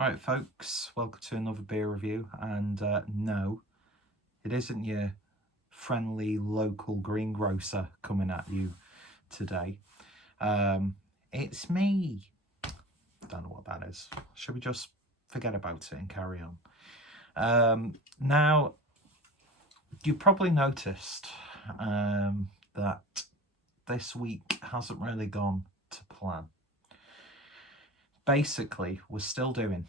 Alright folks, welcome to another beer review, and no, it isn't your friendly local greengrocer coming at you today. It's me. Don't know what that is. Should we just forget about it and carry on? Now, you've probably noticed that this week hasn't really gone to plan. Basically, we're still doing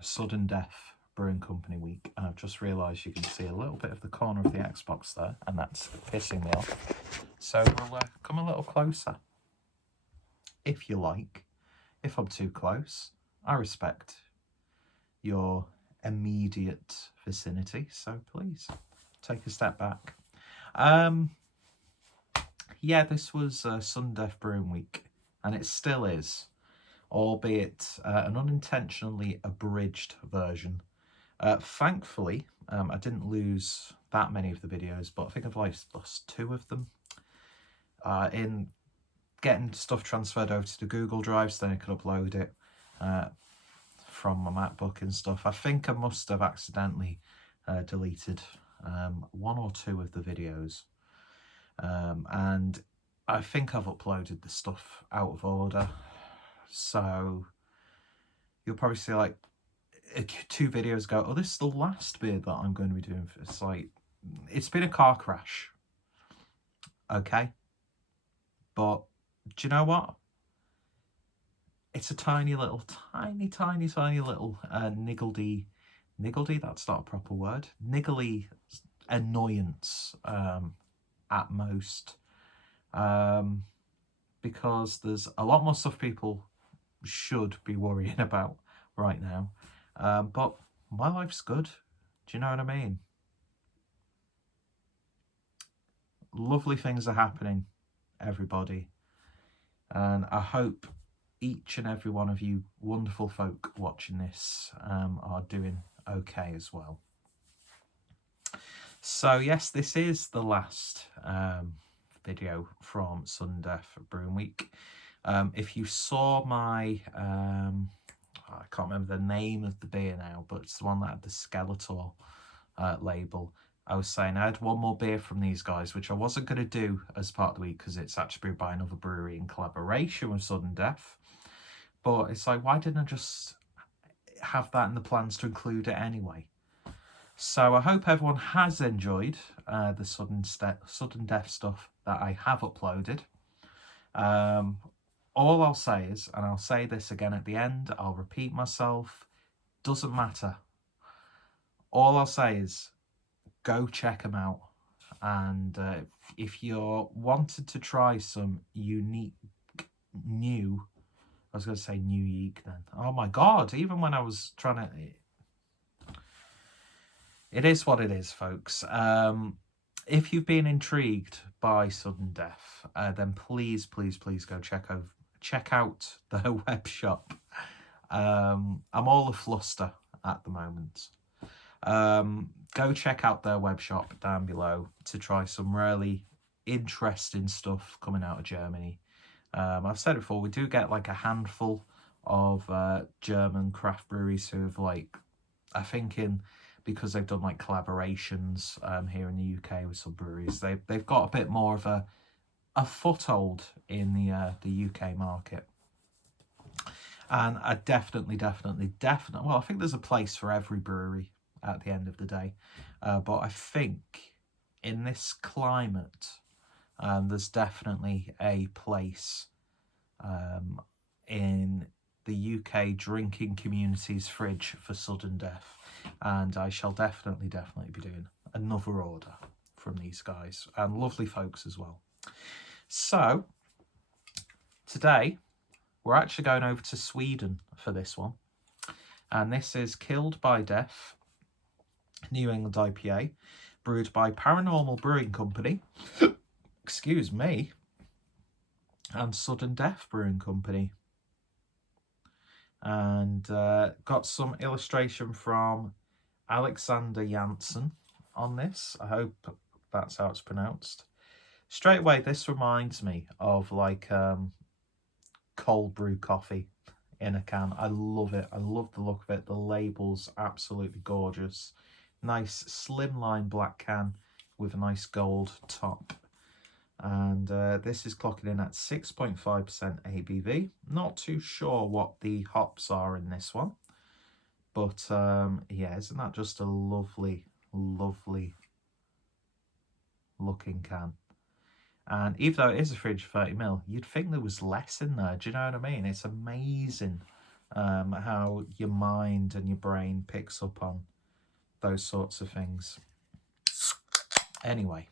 Sudden Death Brewing Company week, and I've just realised you can see a little bit of the corner of the Xbox there, and that's pissing me off. So we'll come a little closer, if you like. If I'm too close, I respect your immediate vicinity, so please take a step back. Yeah, this was Sudden Death Brewing week, and it still is, albeit an unintentionally abridged version. Thankfully, I didn't lose that many of the videos, but I think I've lost 2 of them in getting stuff transferred over to the Google Drive so then I could upload it from my MacBook and stuff. I think I must have accidentally deleted 1 or 2 of the videos, and I think I've uploaded the stuff out of order. So you'll probably see like 2 videos go, oh, this is the last beer that I'm going to be doing. It's like, it's been a car crash, okay? But do you know what? It's a tiny little niggledy, that's not a proper word, niggly annoyance at most, because there's a lot more stuff people should be worrying about right now, but my life's good. Do you know what I mean? Lovely things are happening, everybody, and I hope each and every one of you wonderful folk watching this are doing okay as well. So yes, this is the last video from Sudden Death Brewing Week. If you saw my, I can't remember the name of the beer now, but it's the one that had the Skeletor label. I was saying I had 1 more beer from these guys, which I wasn't going to do as part of the week because it's actually brewed by another brewery in collaboration with Sudden Death. But it's like, why didn't I just have that in the plans to include it anyway? So I hope everyone has enjoyed the Sudden Death stuff that I have uploaded. All I'll say is, and I'll say this again at the end, I'll repeat myself, doesn't matter. All I'll say is, go check them out. And if you're wanted to try some unique, new, I was going to say new yeek then. Oh my God, even when I was trying to... It is what it is, folks. If you've been intrigued by Sudden Death, then please go check out their web shop. I'm all afluster at the moment. Go check out their web shop down below to try some really interesting stuff coming out of Germany. I've said it before, we do get like a handful of German craft breweries who have, like, I think because they've done like collaborations here in the UK with some breweries, they've got a bit more of a foothold in the UK market. And I definitely, well, I think there's a place for every brewery at the end of the day. But I think in this climate, there's definitely a place in the UK drinking community's fridge for Sudden Death. And I shall definitely be doing another order from these guys, and lovely folks as well. So today we're actually going over to Sweden for this one, and this is Killed by Death New England IPA, brewed by Paranormal Brewing Company excuse me, and Sudden Death Brewing Company. And got some illustration from Alexander Jansson on this. I hope that's how it's pronounced. Straight away, this reminds me of like cold brew coffee, in a can. I love it. I love the look of it. The label's absolutely gorgeous. Nice slimline black can with a nice gold top. And this is clocking in at 6.5% ABV. Not too sure what the hops are in this one. But yeah, isn't that just a lovely, lovely looking can? And even though it is a 330ml, you'd think there was less in there. Do you know what I mean? It's amazing how your mind and your brain picks up on those sorts of things. Anyway,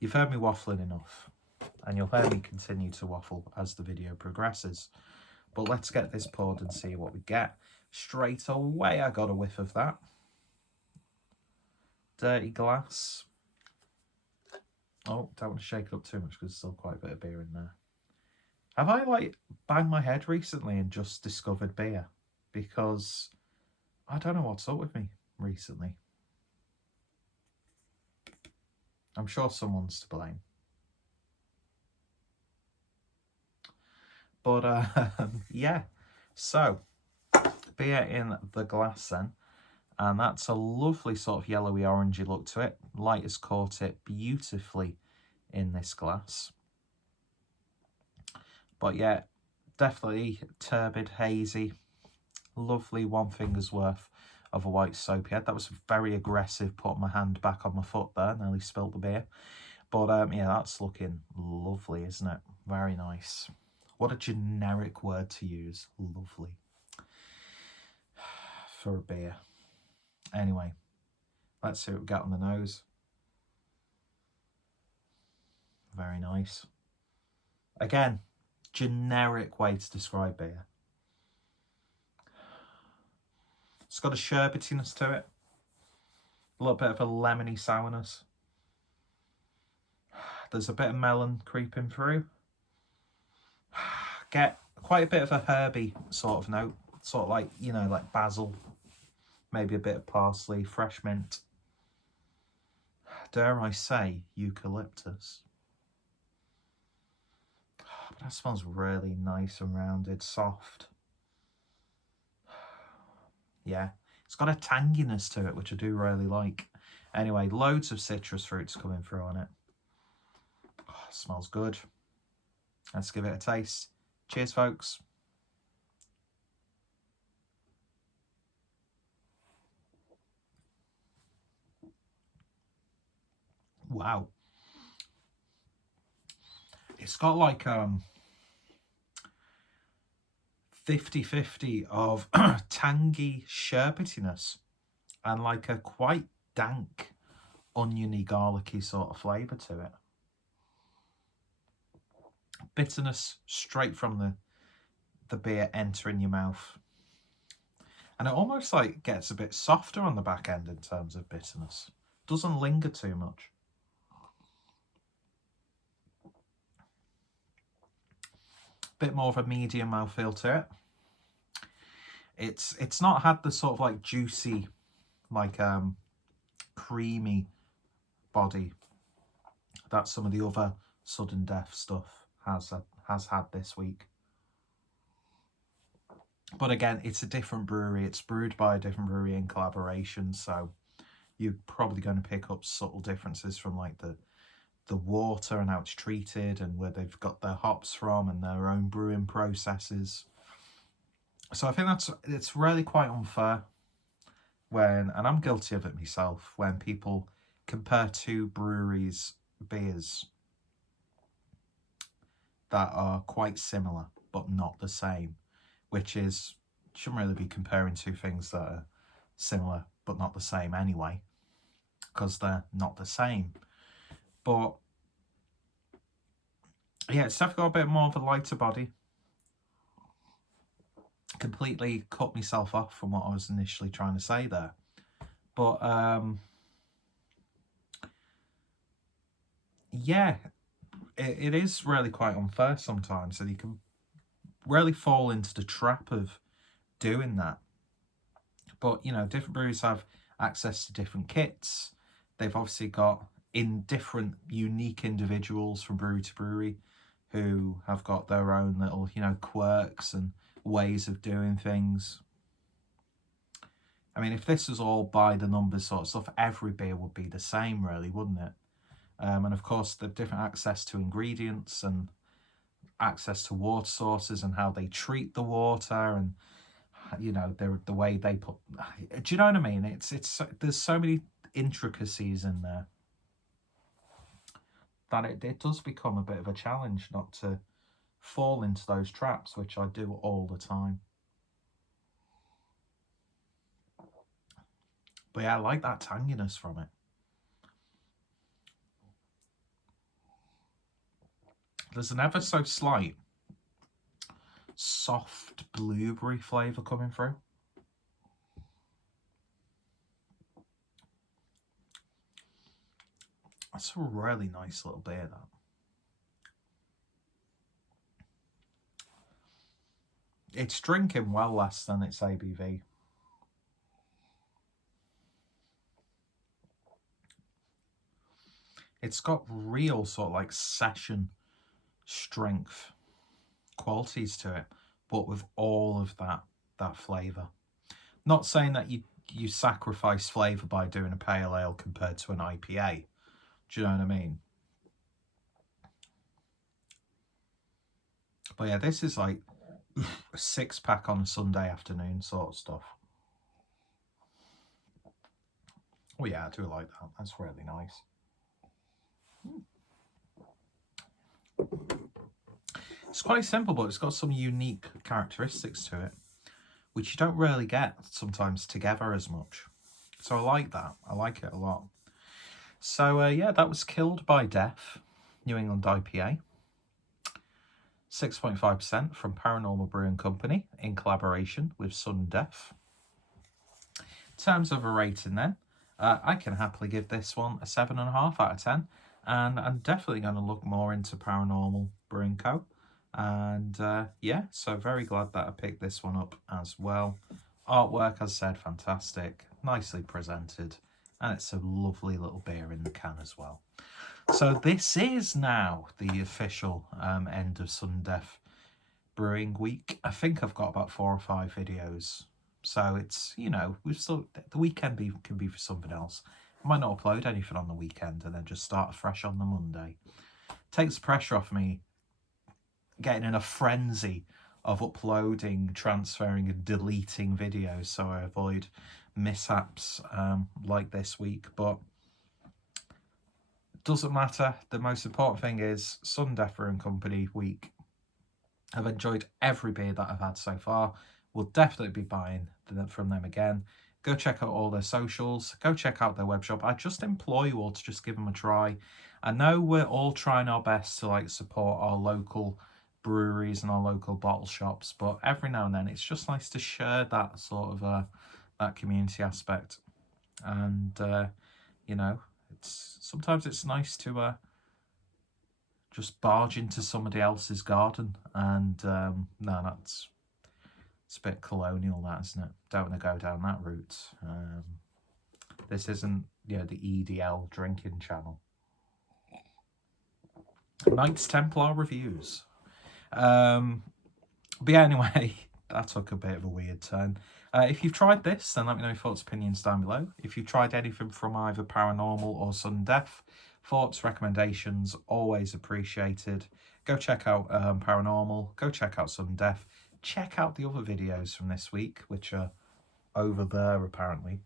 you've heard me waffling enough, and you'll hear me continue to waffle as the video progresses. But let's get this poured and see what we get. Straight away, I got a whiff of that. Dirty glass. Oh, don't want to shake it up too much because there's still quite a bit of beer in there. Have I, like, banged my head recently and just discovered beer? Because I don't know what's up with me recently. I'm sure someone's to blame. But, yeah. So, beer in the glass then. And that's a lovely sort of yellowy orangey look to it. Light has caught it beautifully in this glass. But yeah, definitely turbid, hazy. Lovely one finger's worth of a white soapy head. That was very aggressive, putting my hand back on my foot there. Nearly spilt the beer. But yeah, that's looking lovely, isn't it? Very nice. What a generic word to use. Lovely. For a beer. Anyway, let's see what we got on the nose. Very nice. Again, generic way to describe beer. It's got a sherbetiness to it. A little bit of a lemony sourness. There's a bit of melon creeping through. Get quite a bit of a herby sort of note. Sort of like, you know, like basil. Maybe a bit of parsley, fresh mint. Dare I say, eucalyptus. But that smells really nice and rounded, soft. Yeah, it's got a tanginess to it, which I do really like. Anyway, loads of citrus fruits coming through on it. Oh, it smells good. Let's give it a taste. Cheers, folks. Wow. It's got like 50-50 of tangy sherbetiness and like a quite dank, oniony, garlicky sort of flavour to it. Bitterness straight from the beer entering your mouth. And it almost like gets a bit softer on the back end in terms of bitterness. Doesn't linger too much. Bit more of a medium mouthfeel to it. It's not had the sort of like juicy, like creamy body that some of the other sudden death stuff has had this week. But again, it's a different brewery. It's brewed by a different brewery in collaboration, so you're probably going to pick up subtle differences from like the water and how it's treated and where they've got their hops from and their own brewing processes. So I think it's really quite unfair when, and I'm guilty of it myself, when people compare two breweries' beers that are quite similar but not the same, which is, shouldn't really be comparing two things that are similar but not the same anyway, because they're not the same. But yeah, it's definitely got a bit more of a lighter body. Completely cut myself off from what I was initially trying to say there. But yeah, it is really quite unfair sometimes, and you can really fall into the trap of doing that. But, you know, different breweries have access to different kits. They've obviously got different unique individuals from brewery to brewery who have got their own little, you know, quirks and ways of doing things. I mean, if this was all by the numbers sort of stuff, every beer would be the same, really, wouldn't it? And of course, the different access to ingredients and access to water sources and how they treat the water, and you know, the way they put. Do you know what I mean? It's there's so many intricacies in there that it does become a bit of a challenge not to fall into those traps, which I do all the time. But yeah, I like that tanginess from it. There's an ever so slight soft blueberry flavour coming through. That's a really nice little beer, that. It's drinking well less than its ABV. It's got real sort of like session strength qualities to it, but with all of that flavour. Not saying that you sacrifice flavour by doing a pale ale compared to an IPA. Do you know what I mean? But yeah, this is like a 6-pack on a Sunday afternoon sort of stuff. Oh yeah, I do like that. That's really nice. It's quite simple, but it's got some unique characteristics to it, which you don't really get sometimes together as much. So I like that. I like it a lot. So yeah, that was Killed by Death, New England IPA. 6.5% from Paranormal Brewing Company in collaboration with Sudden Death. In terms of a rating then, I can happily give this one a 7.5 out of 10. And I'm definitely going to look more into Paranormal Brewing Co. And yeah, so very glad that I picked this one up as well. Artwork, as I said, fantastic, nicely presented, and it's a lovely little beer in the can as well. So this is now the official end of Sudden Death Brewing Week. I think I've got about 4 or 5 videos. So it's, you know, we've still, the weekend can be for something else. I might not upload anything on the weekend and then just start afresh on the Monday. Takes the pressure off me getting in a frenzy of uploading, transferring and deleting videos, so I avoid mishaps like this week. But doesn't matter. The most important thing is Sudden Death Brewing Company week. I've enjoyed every beer that I've had so far. We'll definitely be buying from them again. Go check out all their socials. Go check out their webshop. I just implore you all to just give them a try. I know we're all trying our best to like support our local breweries and our local bottle shops, but every now and then it's just nice to share that sort of that community aspect. And you know, sometimes it's nice to just barge into somebody else's garden, and no, it's a bit colonial, that, isn't it? Don't want to go down that route. This isn't, you know, the EDL drinking channel. Knights Templar reviews. But yeah, anyway, that took a bit of a weird turn. If you've tried this, then let me know your thoughts, opinions down below. If you've tried anything from either Paranormal or Sudden Death, thoughts, recommendations, always appreciated. Go check out Paranormal, go check out Sudden Death, check out the other videos from this week, which are over there apparently.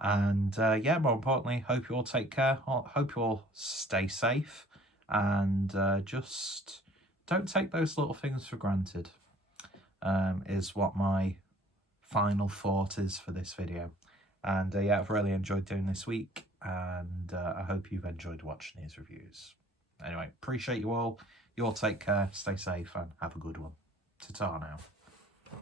And yeah, more importantly, hope you all take care, hope you all stay safe, and just don't take those little things for granted, is what my final thought is for this video. And yeah, I've really enjoyed doing this week, and I hope you've enjoyed watching these reviews. Anyway, appreciate you all. You all take care, stay safe, and have a good one. Ta-ta now.